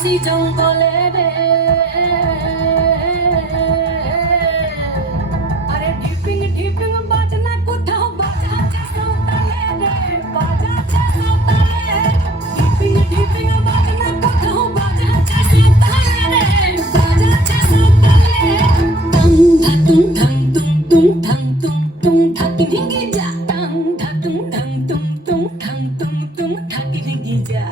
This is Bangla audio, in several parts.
বাসি জঙ্গলে রে আরে ঢিপিং ঢিপিং বাজনা কোথাও বাজাচ্ছে সৌতালে রে বাজাচ্ছে সৌতালে ঢিপিং ঢিপিং বাজনা কোথাও বাজাচ্ছে সৌতালে রে বাজাচ্ছে সৌতালে টং ধাতুং ধাং তুং তুং ধাং তুং তুং ধাকি ভিঙ্গি যা টং ধাতুং ধাং তুং তুং ধাং তুং তুং ধাকি ভিঙ্গি যা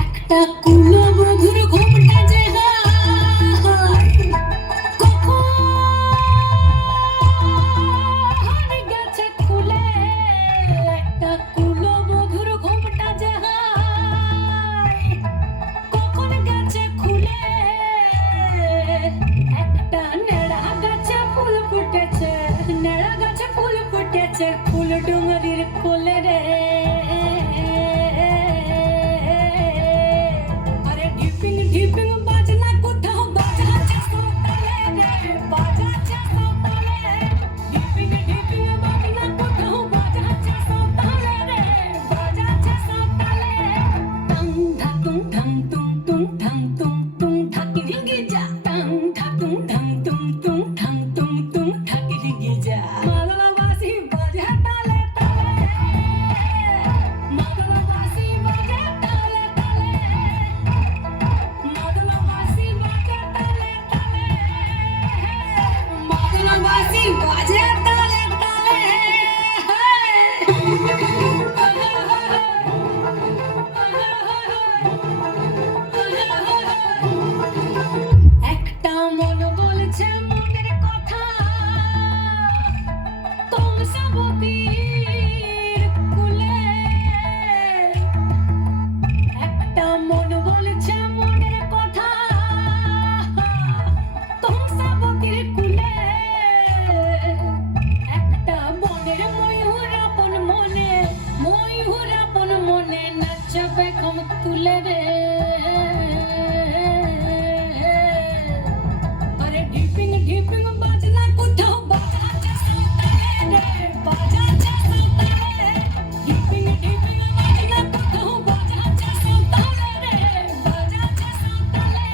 একটা কুলো বধুর ঘুমটা যে কখন গেছে খুলে একটা কুলো বধুর ঘুমটা যে কখন গেছে খুলে একটা নেড়া গাছে ফুল ফুটেছে নেড়া গাছে ফুল ফুটেছে ফুল ডুঙরির কোলে রে ঢিপিং বাজনা কোথাও বাজাচ্ছে সৌতালে রে বাজাচ্ছে সৌতালে ঢিপিং ঢিপিং বাজনা কোথাও বাজাচ্ছে সৌতালে রে বাজাচ্ছে সৌতালে টং ধাতুং ধাং তুং তুং ধাং তুং তুং ধাকি ভিঙ্গি যা টং ধাতুং ধাং তুং তুং ধাং তুং তুং ধাকি ভিঙ্গি যা মাদলা বাসি বাজে তালে তালে মাদলা বাসি বাজে তালে তালে বাসি বাজে তালে তালে একটা মন বলছে মনের কথা কংসাবতীর কুলে একটা মন বলছে মনের কথা কংসাবতীর কুলে একটা বনের ময়ূর আপন মনে নাচবে কম তুলে রে আরে ঢিপিং ঢিপিং বাজনা কোথাও বাজাচ্ছে সৌতালে রে বাজাচ্ছে সৌতালে ঢিপিং ঢিপিং বাজনা কোথাও বাজাচ্ছে সৌতালে রে বাজাচ্ছে সৌতালে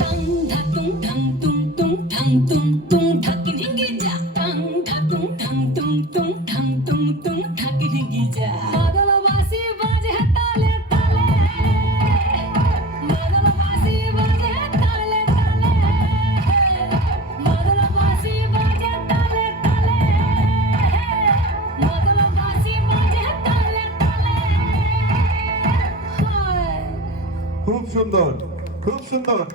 টং ধাতুং ধাং তুং তুং ধাং তুং তুং ধাকি ভিঙ্গি যা টং ধাতুং ধাং তুং তুং ধাং তুং তুং ধাকি ভিঙ্গি যা মাদলা বাসি বাজে তালে তালে মাদলা বাসি বাজে তালে তালে মাদলা বাসি বাজে তালে তালে মাদলা বাসি বাজে তালে তালে হায় খুব সুন্দর খুব সুন্দর